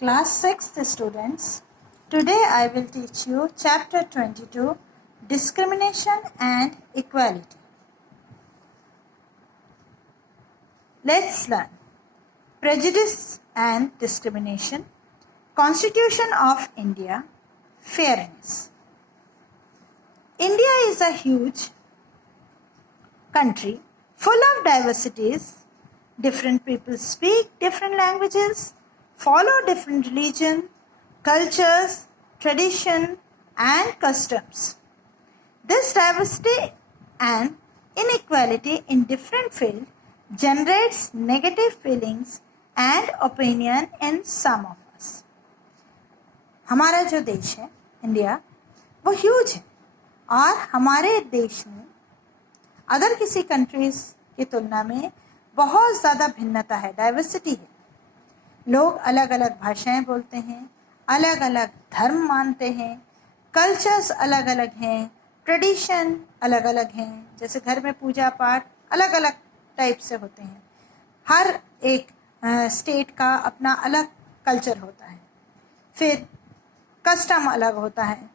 Class 6th students, today I will teach you chapter 22, Discrimination and Equality. Let's learn. Prejudice and discrimination, Constitution of India, fairness. India is a huge country full of diversities. Different people speak different languages, follow different religion, cultures, tradition and customs. This diversity and inequality in different fields generates negative feelings and opinion in some of us. हमारा जो देश है India वो huge है और हमारे देश में अदर किसी कंट्रीज की तुलना में बहुत ज़्यादा भिन्नता है, डाइवर्सिटी है. लोग अलग अलग भाषाएं बोलते हैं, अलग अलग धर्म मानते हैं, कल्चर्स अलग अलग हैं, ट्रेडिशन अलग अलग हैं. जैसे घर में पूजा पाठ अलग अलग टाइप से होते हैं. हर एक स्टेट का अपना अलग कल्चर होता है, फिर कस्टम अलग होता है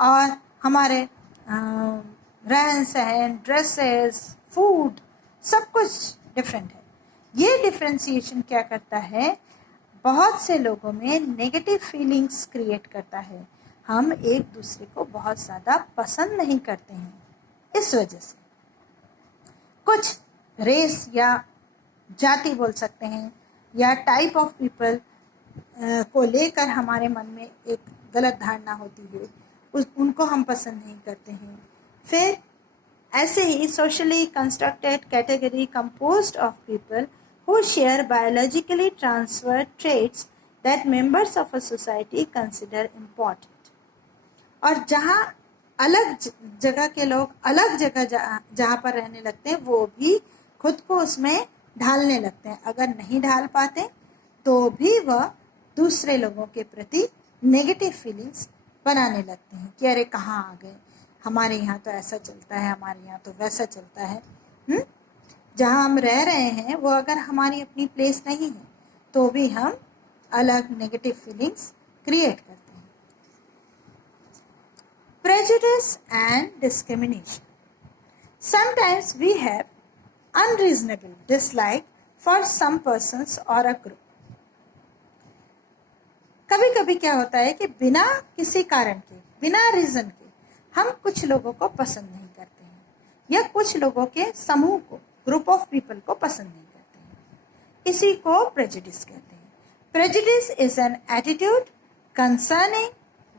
और हमारे रहन सहन, ड्रेसेस, फूड सब कुछ डिफरेंट है. ये डिफरेंशिएशन क्या करता है, बहुत से लोगों में नेगेटिव फीलिंग्स क्रिएट करता है. हम एक दूसरे को बहुत ज़्यादा पसंद नहीं करते हैं. इस वजह से कुछ रेस या जाति बोल सकते हैं या टाइप ऑफ पीपल को लेकर हमारे मन में एक गलत धारणा होती है, उनको हम पसंद नहीं करते हैं. फिर ऐसे ही socially constructed category composed of people who share biologically transferred traits that members of a society consider important. और जहाँ अलग जगह के लोग अलग जगह जहाँ पर रहने लगते हैं वो भी खुद को उसमें ढालने लगते हैं. अगर नहीं ढाल पाते तो भी वह दूसरे लोगों के प्रति नेगेटिव फीलिंग्स बनाने लगते हैं कि अरे कहाँ आ गए, हमारे यहाँ तो ऐसा चलता है, हमारे यहाँ तो वैसा चलता है. जहाँ हम रह रहे हैं वो अगर हमारी अपनी प्लेस नहीं है तो भी हम अलग नेगेटिव फीलिंग्स क्रिएट करते हैं. Prejudice and discrimination. Sometimes we have unreasonable dislike for some persons or a group. कभी कभी क्या होता है कि बिना किसी कारण के, बिना रीजन के हम कुछ लोगों को पसंद नहीं करते हैं या कुछ लोगों के समूह को, ग्रुप ऑफ पीपल को पसंद नहीं करते हैं. इसी को प्रेजुडिस कहते हैं. Prejudice is an attitude concerning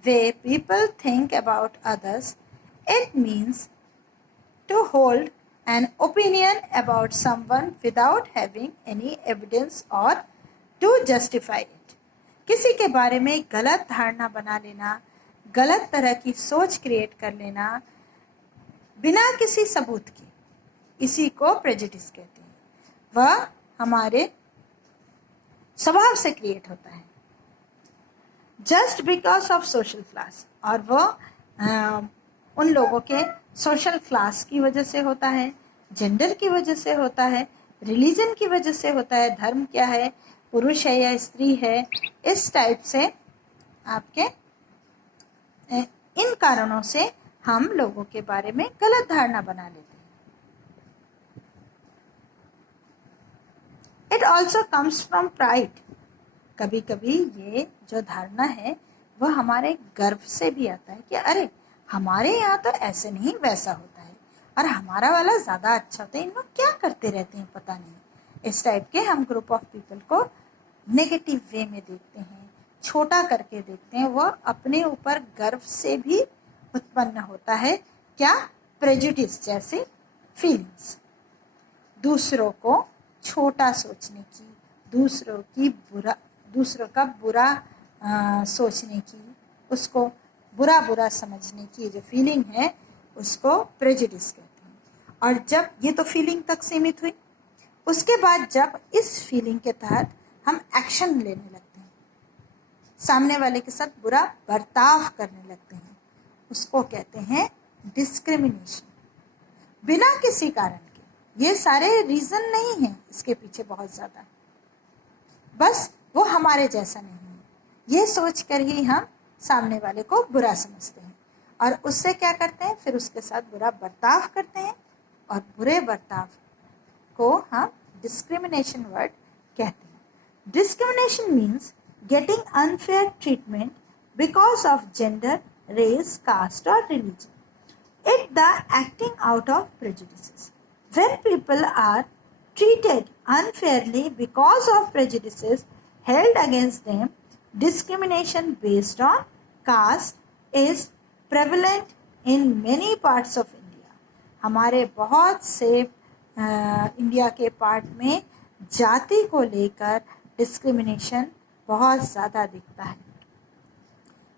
way people think about others. It means to hold an opinion about someone without having any evidence or to justify it. किसी के बारे में गलत धारणा बना लेना, गलत तरह की सोच क्रिएट कर लेना बिना किसी सबूत के, इसी को प्रेजुडिस कहते हैं. वह हमारे स्वभाव से क्रिएट होता है just because of social class, और वह उन लोगों के सोशल क्लास की वजह से होता है, जेंडर की वजह से होता है, रिलीजन की वजह से होता है, धर्म क्या है, पुरुष है या स्त्री है, इस टाइप से आपके इन कारणों से हम लोगों के बारे में गलत धारणा बना लेते हैं. It also comes from pride. कभी कभी ये जो धारणा है वह हमारे गर्व से भी आता है कि अरे हमारे यहाँ तो ऐसे नहीं वैसा होता है और हमारा वाला ज़्यादा अच्छा होता है, इन लोग क्या करते रहते हैं पता नहीं. इस टाइप के हम ग्रुप ऑफ पीपल को नेगेटिव वे में देखते हैं, छोटा करके देखते हैं. वह अपने ऊपर गर्व से भी उत्पन्न होता है क्या, प्रेजुडिस जैसे फीलिंग्स. दूसरों को छोटा सोचने की, दूसरों का बुरा सोचने की, उसको बुरा समझने की जो फीलिंग है उसको प्रेजुडिस कहते हैं. और जब ये तो फीलिंग तक सीमित हुई, उसके बाद जब इस फीलिंग के तहत हम एक्शन लेने लगते हैं, सामने वाले के साथ बुरा बर्ताव करने लगते हैं, उसको कहते हैं डिस्क्रिमिनेशन. बिना किसी कारण के, ये सारे रीज़न नहीं हैं इसके पीछे बहुत ज़्यादा, बस वो हमारे जैसा नहीं है, ये सोचकर ही हम सामने वाले को बुरा समझते हैं और उससे क्या करते हैं, फिर उसके साथ बुरा बर्ताव करते हैं और बुरे बर्ताव को हम डिस्क्रिमिनेशन वर्ड कहते हैं। Discrimination means getting unfair treatment because of gender, race, caste or religion. It the acting out of prejudices. When people are treated unfairly because of prejudices held against them, discrimination based on caste is prevalent in many parts of India. हमारे बहुत से India के part में जाति को लेकर discrimination बहुत ज़्यादा दिखता है।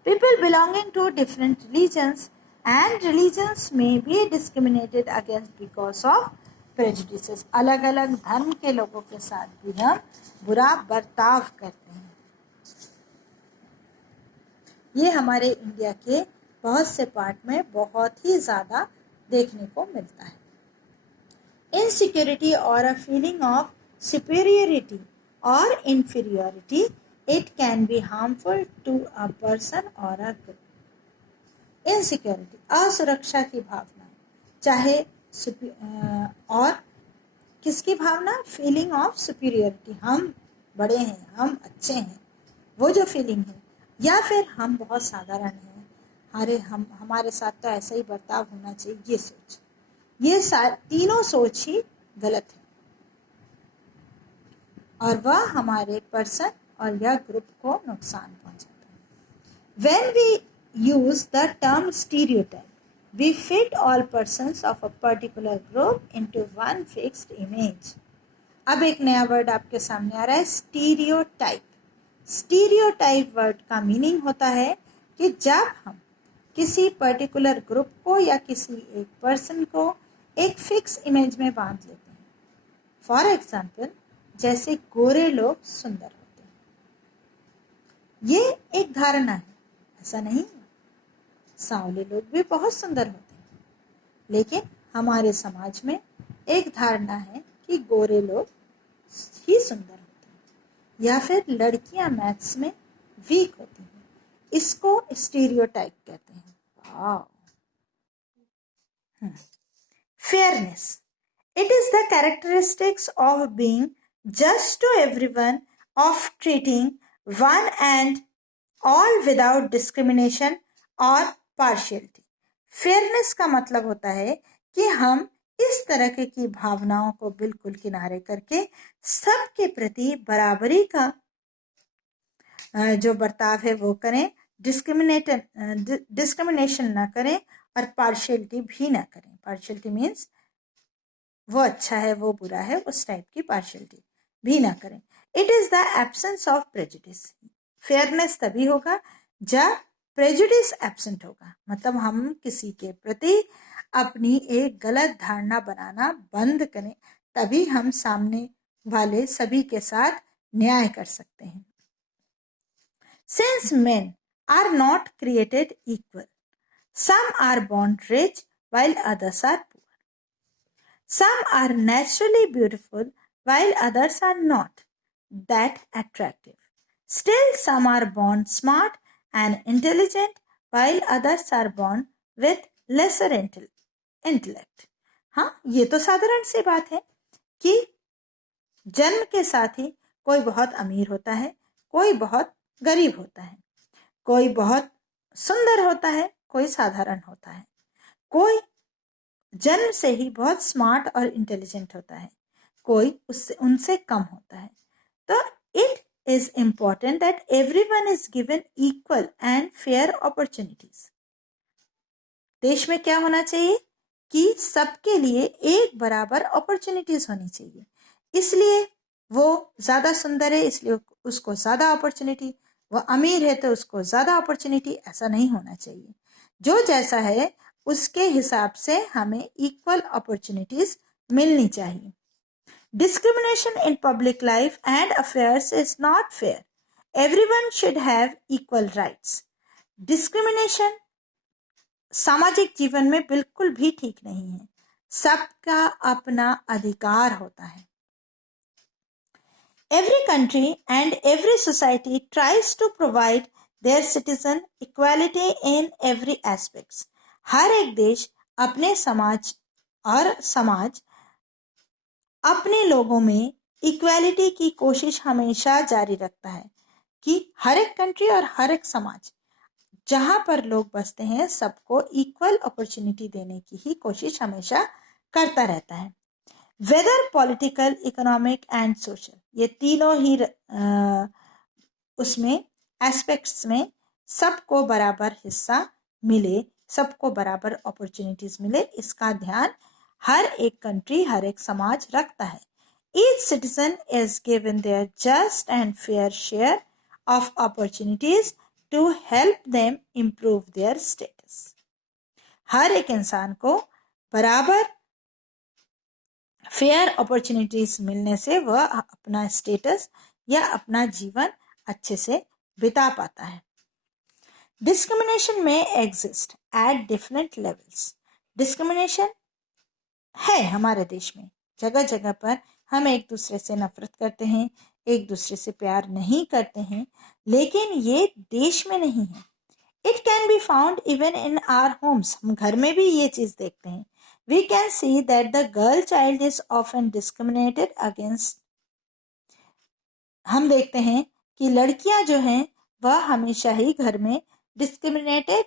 People belonging to different religions and religions may be discriminated against because of prejudices. अलग अलग धर्म के लोगों के साथ भी हम बुरा बर्ताव करते हैं। ये हमारे इंडिया के बहुत से पार्ट में बहुत ही ज़्यादा देखने को मिलता है। Insecurity or a feeling of superiority or inferiority, it can be harmful to a person or a group. Insecurity, असुरक्षा की भावना, चाहे और किसकी भावना, फीलिंग ऑफ सुपीरियरिटी, हम बड़े हैं, हम अच्छे हैं, वो जो फीलिंग है, या फिर हम बहुत साधारण हैं, अरे हमारे साथ तो ऐसा ही बर्ताव होना चाहिए, ये सोच, ये तीनों सोच ही गलत है और वह हमारे पर्सन और या ग्रुप को नुकसान पहुंचाता है। When we use the term stereotype, we fit all persons of a particular group into one fixed image. अब एक नया वर्ड आपके सामने आ रहा है, स्टीरियोटाइप। स्टीरियोटाइप वर्ड का मीनिंग होता है कि जब हम किसी पर्टिकुलर ग्रुप को या किसी एक पर्सन को एक फिक्स इमेज में बांध लेते हैं। फॉर एग्जाम्पल, जैसे गोरे लोग सुंदर होते हैं, ये एक धारणा है, ऐसा नहीं है, सांवले लोग भी बहुत सुंदर होते हैं, लेकिन हमारे समाज में एक धारणा है कि गोरे लोग ही सुंदर होते हैं या फिर लड़कियां मैथ्स में वीक होती हैं, इसको स्टीरियोटाइप कहते हैं। Fairness, it is the characteristics of being just to everyone, of treating one and all without discrimination or partiality. Fairness का मतलब होता है कि हम इस तरह की भावनाओं को बिल्कुल किनारे करके सबके प्रति बराबरी का जो बर्ताव है वो करें, डिस्क्रिमिनेशन ना करें और पार्शियलिटी भी ना करें। पार्शियलिटी मीन्स वो अच्छा है वो बुरा है, उस टाइप की पार्शियलिटी भी ना करें। It is the absence of prejudice. Fairness तभी होगा जब प्रेजुडिस एब्सेंट होगा, मतलब हम किसी के प्रति अपनी एक गलत धारणा बनाना बंद करें, तभी हम सामने वाले सभी के साथ न्याय कर सकते हैं। Since men are not created equal, some are born rich while others are poor. Some are naturally beautiful while others are not that attractive. Still, some are born smart and intelligent while others are born with lesser intellect. हाँ, ये तो साधारण सी बात है कि जन्म के साथ ही कोई बहुत अमीर होता है, कोई बहुत गरीब होता है, कोई बहुत सुंदर होता है, कोई साधारण होता है, कोई जन्म से ही बहुत स्मार्ट और इंटेलिजेंट होता है, कोई उनसे कम होता है। तो it is important that everyone is given equal and fair opportunities. देश में क्या होना चाहिए कि सबके लिए एक बराबर अपॉर्चुनिटीज होनी चाहिए, इसलिए वो ज्यादा सुंदर है इसलिए उसको ज्यादा अपॉर्चुनिटी, वो अमीर है तो उसको ज्यादा अपॉर्चुनिटी, ऐसा नहीं होना चाहिए। जो जैसा है उसके हिसाब से हमें इक्वल अपॉर्चुनिटीज मिलनी चाहिए। Discrimination in public life and affairs is not fair, everyone should have equal rights. Discrimination सामाजिक जीवन में बिल्कुल भी ठीक नहीं है, सबका अपना अधिकार होता है। Every country and every society tries to provide their citizen equality in every aspects. हर एक देश अपने समाज अपने लोगों में इक्वालिटी की कोशिश हमेशा जारी रखता है कि हर एक कंट्री और हर एक समाज जहां पर लोग बसते हैं सबको इक्वल अपॉर्चुनिटी देने की ही कोशिश हमेशा करता रहता है. Whether political, economic and social, ये तीनों ही उसमें एस्पेक्ट्स में सबको बराबर हिस्सा मिले, सबको बराबर अपॉर्चुनिटीज मिले, इसका ध्यान हर एक कंट्री, हर एक समाज रखता है. Each citizen is given their just and fair share of opportunities to help them improve their status. हर एक इंसान को बराबर फेयर अपॉर्चुनिटीज मिलने से वह अपना स्टेटस या अपना जीवन अच्छे से बिता पाता है. डिस्क्रिमिनेशन में exist at different levels. Discrimination है हमारे देश में, जगह जगह पर हम एक दूसरे से नफरत करते हैं, एक दूसरे से प्यार नहीं करते हैं, लेकिन ये देश में नहीं है. It can be found even in our homes. हम घर में भी ये चीज देखते हैं. We can see that the girl child is often discriminated against. हम देखते हैं कि लड़कियां जो हैं वह हमेशा ही घर में डिस्क्रिमिनेटेड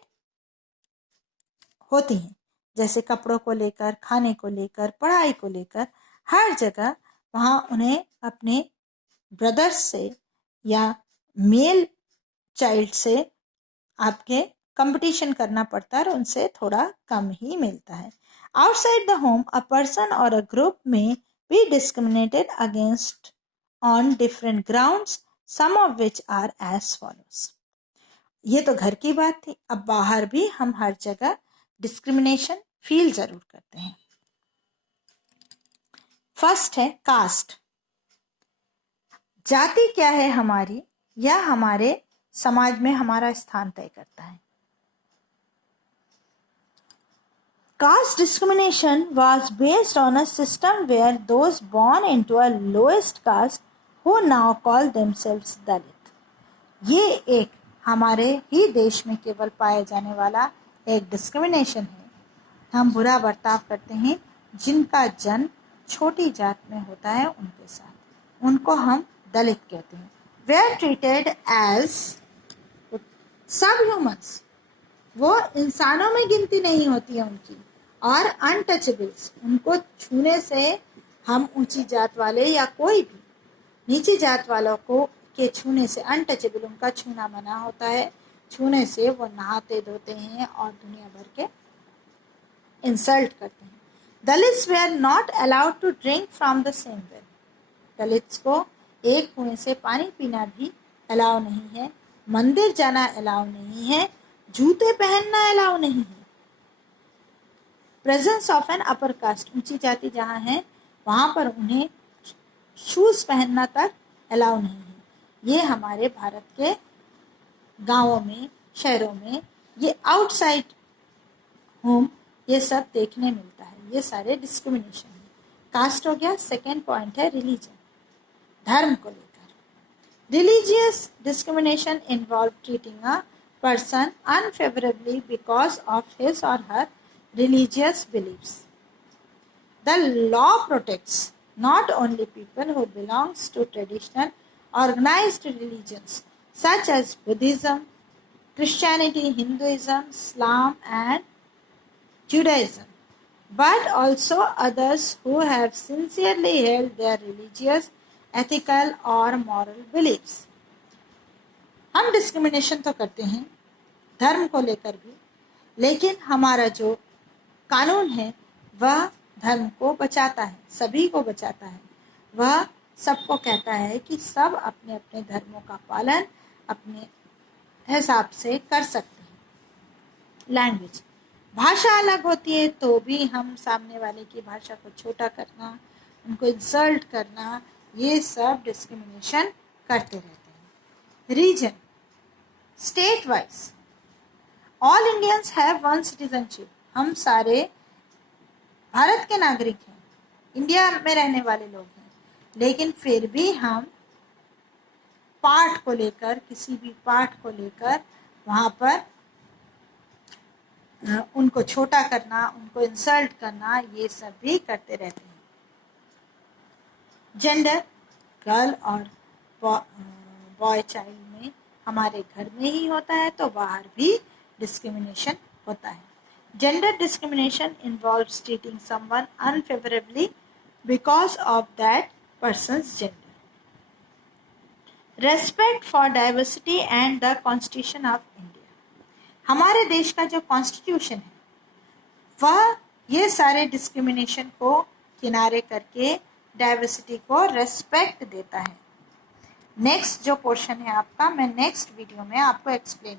होती हैं, जैसे कपड़ों को लेकर, खाने को लेकर, पढ़ाई को लेकर, हर जगह वहाँ उन्हें अपने ब्रदर्स से या मेल चाइल्ड से आपके कंपटीशन करना पड़ता है और उनसे थोड़ा कम ही मिलता है. Outside the home, a person or a group may be discriminated against on different grounds, some of which are as follows. ये तो घर की बात थी. अब बाहर भी हम हर जगह डिस्क्रिमिनेशन फील जरूर करते हैं. फर्स्ट है कास्ट. जाति क्या है हमारी या हमारे समाज में हमारा स्थान तय करता है. Caste discrimination was based on a system where those born into a lowest caste who now call themselves Dalit. ये एक हमारे ही देश में केवल पाया जाने वाला एक डिस्क्रिमिनेशन है. हम बुरा बर्ताव करते हैं जिनका जन्म छोटी जात में होता है उनके साथ, उनको हम दलित कहते हैं. वे आर ट्रीटेड एज सब ह्यूमन्स, वो इंसानों में गिनती नहीं होती है उनकी. और अनटचेबल्स, उनको छूने से हम ऊंची जात वाले या कोई भी नीची जात वालों को के छूने से, अनटचेबल उनका छूना मना होता है. छूने से वो नहाते धोते हैं और दुनिया भर के इंसल्ट करते हैं. Dalits were not allowed to drink from the same well. Dalits को एक कुएं से पानी पीना भी अलाउ नहीं है, मंदिर जाना अलाउ नहीं है, जूते पहनना अलाउ नहीं है. Presence of an upper caste, ऊंची जाति जहाँ है वहाँ पर उन्हें शूज पहनना तक अलाउ नहीं है. ये हमारे भारत के गांवों में, शहरों में, ये आउटसाइड होम ये सब देखने मिलता है. ये सारे डिस्क्रिमिनेशन है. कास्ट हो गया. सेकेंड पॉइंट है रिलीजन, धर्म को लेकर. Religious discrimination involve treating a person unfavourably because of his or her religious beliefs. The law protects not only people who belongs to traditional organized religions such as Buddhism, Christianity, Hinduism, Islam and Judaism, but also others who have sincerely held their religious, ethical or moral beliefs. हम discrimination तो करते हैं धर्म को लेकर भी, लेकिन हमारा जो कानून है वह धर्म को बचाता है, सभी को बचाता है. वह सबको कहता है कि सब अपने अपने धर्मों का पालन अपने हिसाब से कर सकते हैं. लैंग्वेज, भाषा अलग होती है तो भी हम सामने वाले की भाषा को छोटा करना, उनको इंसल्ट करना, ये सब डिस्क्रिमिनेशन करते रहते हैं. Region, state wise, all Indians have one citizenship. हम सारे भारत के नागरिक हैं, इंडिया में रहने वाले लोग हैं, लेकिन फिर भी हम पार्ट को लेकर, किसी भी पार्ट को लेकर वहाँ पर उनको छोटा करना, उनको इंसल्ट करना, ये सब भी करते रहते हैं। जेंडर गर्ल और बॉय चाइल्ड में हमारे घर में ही होता है तो बाहर भी डिस्क्रिमिनेशन होता है। Gender discrimination involves treating someone unfavourably because of that person's gender. Respect for diversity and the constitution of India. हमारे देश का जो कॉन्स्टिट्यूशन है वह ये सारे डिस्क्रिमिनेशन को किनारे करके डाइवर्सिटी को रेस्पेक्ट देता है। नेक्स्ट जो पोर्शन है आपका, मैं नेक्स्ट वीडियो में आपको एक्सप्लेन